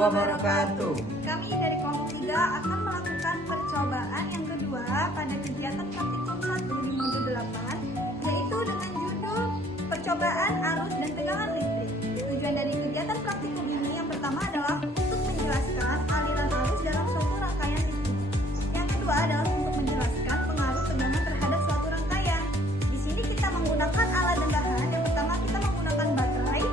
wabarakatuh. Kami dari kelompok 3 akan melakukan percobaan yang kedua pada kegiatan praktikum 1 di modul 8, yaitu dengan judul percobaan arus dan tegangan listrik. Tujuan dari kegiatan praktikum ini yang pertama adalah untuk menjelaskan aliran arus dalam suatu rangkaian listrik. Yang kedua adalah untuk menjelaskan pengaruh tegangan terhadap suatu rangkaian. Di sini kita menggunakan alat dengahan. Yang pertama kita menggunakan baterai,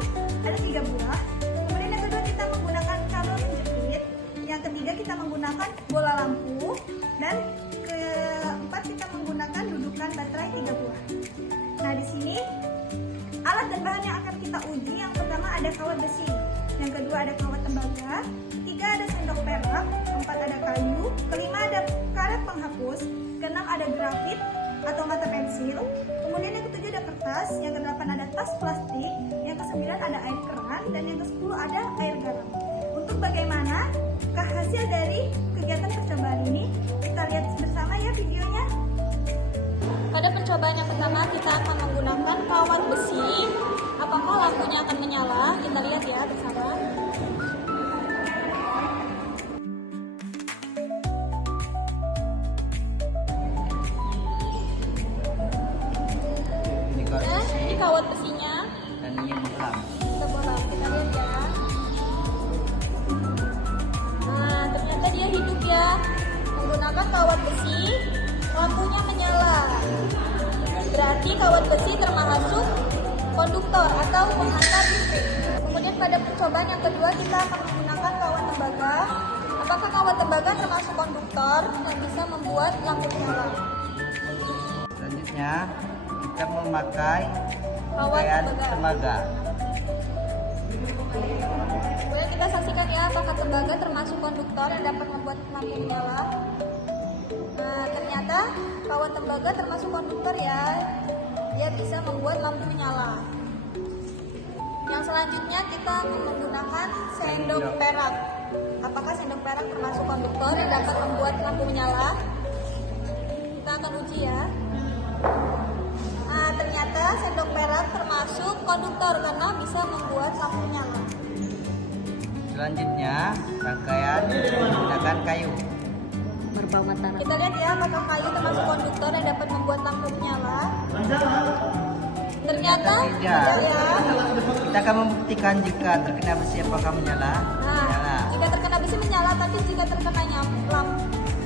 ada 3 buah. Kemudian yang kedua kita menggunakan kabel penjepit. Yang ketiga kita menggunakan bola lampu. Dan keempat kita menggunakan dudukan baterai 3 buah. Nah di sini alat dan bahan yang akan kita uji, yang pertama ada kawat besi, yang kedua ada kawat tembaga, ketiga ada sendok perak, keempat ada kayu, kelima ada karet penghapus, keenam ada grafit atau mata pensil, kemudian yang ketujuh ada kertas, yang kedelapan ada tas plastik, yang kesembilan ada air keran, dan yang kesepuluh ada air garam. Untuk bagaimana hasil dari kegiatan percobaan ini, kita lihat bersama ya videonya. Pada percobaan yang pertama kita akan menggunakan kawat besi. Apakah lampunya akan menyala? Kita lihat ya bersama. Ini kawat besinya. Dan ini bola. Kita lihat ya. Nah, ternyata dia hidup ya. Menggunakan kawat besi, lampunya menyala. Berarti kawat besi termasuk konduktor atau penghantar listrik. Kemudian pada percobaan yang kedua kita akan menggunakan kawat tembaga. Apakah kawat tembaga termasuk konduktor dan bisa membuat lampu menyala? Selanjutnya kita memakai Kawat rangkaian tembaga. tembaga. Kemudian kita saksikan ya apakah tembaga termasuk konduktor yang dapat membuat lampu menyala. Nah, ternyata kawat tembaga termasuk konduktor ya. Dia bisa membuat lampu menyala. Yang selanjutnya kita akan menggunakan sendok perak. Apakah sendok perak termasuk konduktor yang dapat membuat lampu menyala? Kita akan uji ya. Nah, ternyata sendok perak termasuk konduktor karena bisa membuat lampu menyala. Selanjutnya rangkaian menggunakan kayu. Kita lihat ya apakah kayu termasuk konduktor yang dapat membuat lampu menyala. Ternyata tidak. ya. Kita akan membuktikan jika terkena besi apakah menyala. Nah, jika terkena besi menyala, tapi jika terkena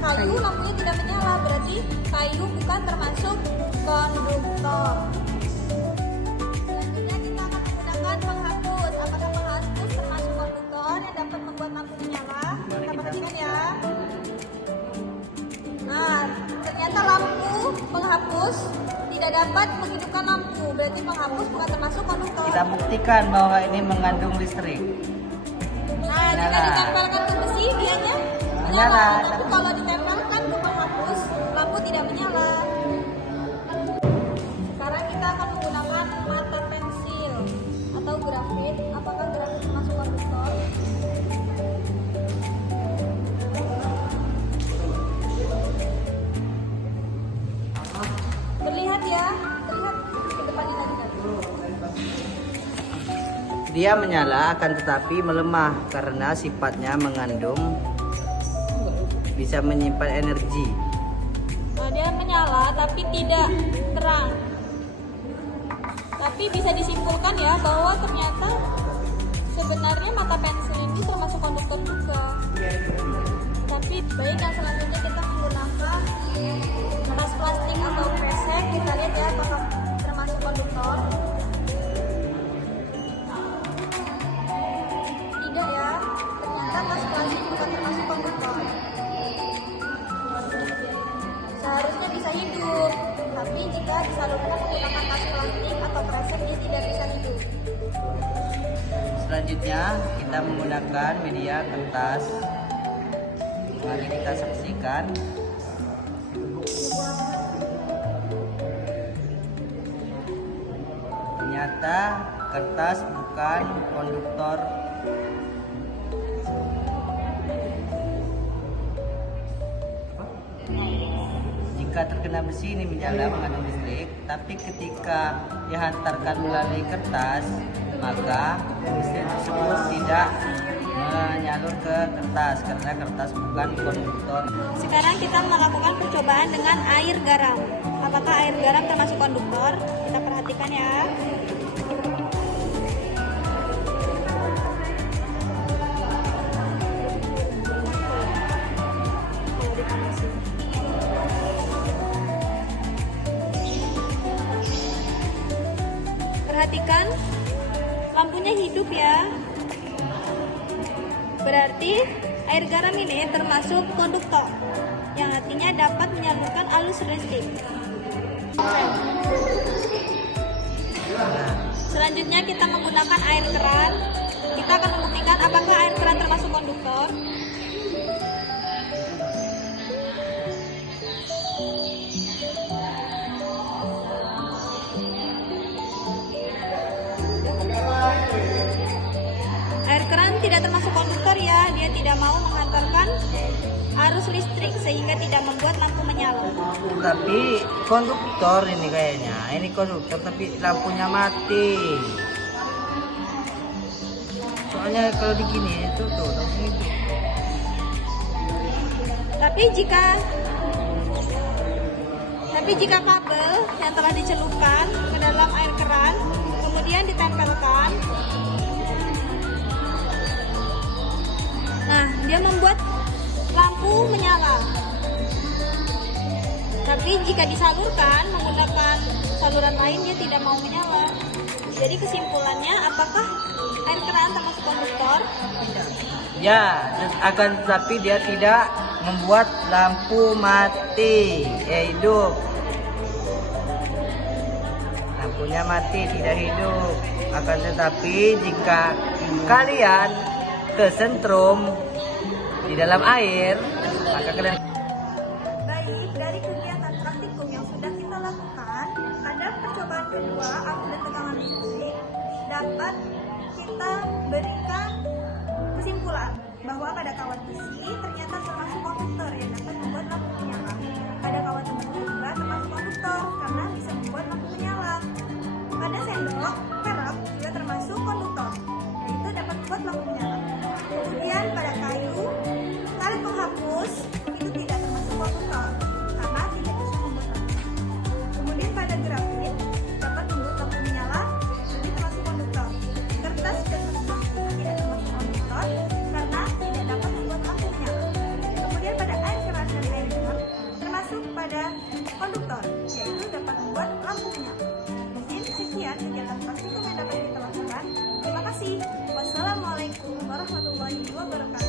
kayu, lampunya tidak menyala. Berarti kayu bukan termasuk konduktor. Selanjutnya kita akan menggunakan penghapus. Apakah penghapus termasuk konduktor yang dapat membuat lampu menyala? Kita perhatikan ya. Nah, ternyata lampu penghapus tidak dapat menghidupkan lampu. Berarti penghapus bukan termasuk konduktor. Kita buktikan bahwa ini mengandung listrik. Nah, jika ditempelkan ke besi, dianya menyala. Menyala. Tapi kalau ditempelkan ke penghapus, lampu tidak menyala. Sekarang kita akan menggunakan mata pensil atau grafit. Apakah grafit termasuk konduktor? Terlihat ya, terlihat ke depan ini tadi kan. Dia menyala akan tetapi melemah karena sifatnya mengandung bisa menyimpan energi. Nah, dia menyala tapi tidak terang. Tapi bisa disimpulkan ya bahwa ternyata sebenarnya mata pensil ini termasuk konduktor juga. Tapi baik, yang selanjutnya kita menggunakan tas plastik atau kresek. Kita lihat ya apakah termasuk konduktor. Tidak ya, ternyata tas plastik bukan termasuk konduktor. Seharusnya bisa hidup, tapi jika disalurkan menggunakan tas plastik atau kresek dia tidak bisa hidup. Selanjutnya kita menggunakan media kertas. Mari kita saksikan. Ternyata kertas bukan konduktor. Jika terkena besi ini menyala mengandung listrik, tapi ketika dihantarkan melalui kertas, maka listrik tersebut tidak menyala. menyalur ke kertas karena kertas bukan konduktor. Sekarang kita melakukan percobaan dengan air garam. Apakah air garam termasuk konduktor? Kita perhatikan ya. Perhatikan, lampunya hidup ya. Berarti air garam ini termasuk konduktor, yang artinya dapat menyalurkan arus listrik. Selanjutnya kita menggunakan air keran. Kita akan membuktikan apakah air keran termasuk konduktor. Air keran tidak termasuk konduktor ya, dia tidak mau menghantarkan arus listrik sehingga tidak membuat lampu menyala. Tapi konduktor ini kayaknya, ini konduktor tapi lampunya mati. Soalnya kalau begini itu tuh lampunya hidup. Tapi jika kabel yang telah dicelupkan ke dalam air keran kemudian ditempelkan, nah dia membuat lampu menyala. Tapi jika disalurkan menggunakan saluran lain dia tidak mau menyala. Jadi kesimpulannya, apakah air keran termasuk konduktor? Ya, akan tetapi dia tidak membuat lampu mati, hidup. Lampunya mati, tidak hidup. Akan tetapi jika kalian kesentrum di dalam air, maka kalian... Baik, dari kegiatan praktikum yang sudah kita lakukan, pada percobaan kedua arus dan tegangan listrik dapat kita berikan kesimpulan bahwa pada kawat besi ternyata termasuk konduktor yang dapat membuat lampu menyala. Pada kawat tembaga juga termasuk konduktor karena bisa membuat lampu menyala. Pada sendok, perak juga termasuk konduktor, yaitu dapat membuat lampu menyala. Kemudian pada kayu, karet penghapus itu tidak termasuk konduktor karena tidak bisa membuat lampu. Kemudian pada grafit dapat membuat lampu menyala, jadi termasuk konduktor. Kertas dan kertas juga tidak termasuk konduktor karena tidak dapat membuat lampu menyala. Kemudian pada air keras dan air garam termasuk pada konduktor, yaitu dapat membuat lampu menyala. Mungkin sekian kegiatan praktikum yang dapat kita lakukan. Terima kasih. Wassalamualaikum warahmatullahi wabarakatuh.